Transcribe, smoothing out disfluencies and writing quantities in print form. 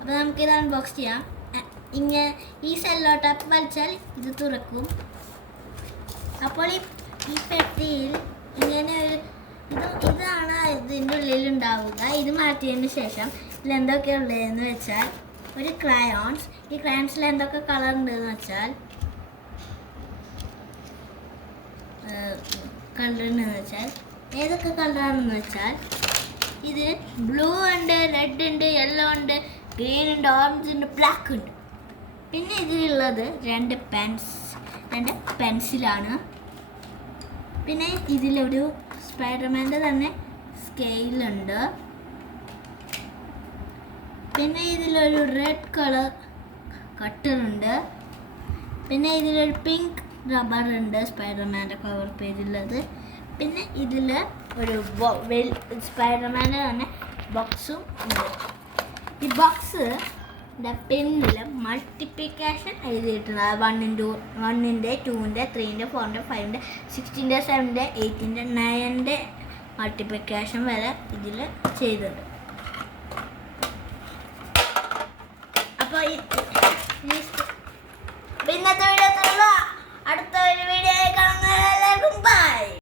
അപ്പോൾ നമുക്കിത് അൺബോക്സ് ചെയ്യാം. ഇങ്ങനെ ഈ സെല്ലോ ടാപ്പ് വലിച്ചാൽ ഇത് തുറക്കും. അപ്പോൾ ഈ പെട്ടിയിൽ ഇങ്ങനെ ഒരു ഇതാണ് ഇതിൻ്റെ ഉള്ളിൽ ഉണ്ടാവുക. ഇത് മാറ്റിയതിന് ശേഷം ഇതിലെന്തൊക്കെയുള്ളതെന്ന് വെച്ചാൽ ഒരു ക്രയോൺസ്. ഈ ക്രയോൺസിൽ എന്തൊക്കെ കളർ ഉണ്ടെന്ന് വെച്ചാൽ ഏതൊക്കെ കളറാണെന്ന് വെച്ചാൽ ഇത് ബ്ലൂ ഉണ്ട്, റെഡ് ഉണ്ട്, യെല്ലോ ഉണ്ട്, ഗ്രീൻ ഉണ്ട്, ഓറഞ്ച് ഉണ്ട്, ബ്ലാക്ക് ഉണ്ട്. പിന്നെ ഇതിലുള്ളത് രണ്ട് പെൻസിലാണ്. പിന്നെ ഇതിലൊരു സ്പൈഡർമാൻ്റെ തന്നെ സ്കെയിലുണ്ട്. പിന്നെ ഇതിലൊരു റെഡ് കളർ കട്ടറുണ്ട്. പിന്നെ ഇതിലൊരു പിങ്ക് റബ്ബർ ഉണ്ട് സ്പൈഡർമാൻ്റെ കവർ പേജിലുള്ളത്. പിന്നെ ഇതിൽ ഒരു സ്പൈഡർമാൻ്റെ തന്നെ ബോക്സും ഉണ്ട്. ഈ ബോക്സ് പിന്നിൽ മൾട്ടിപ്ലിക്കേഷൻ എഴുതിയിട്ടുണ്ട്. 1-ൻ്റെ 2-ൻ്റെ 3-ൻ്റെ 4-ൻ്റെ 5-ൻ്റെ 6-ൻ്റെ 7-ൻ്റെ 8-ൻ്റെ 9-ൻ്റെ മൾട്ടിപ്ലിക്കേഷൻ വരെ ഇതിൽ ചെയ്തിട്ടുണ്ട്. അപ്പോൾ ഇന്നത്തെ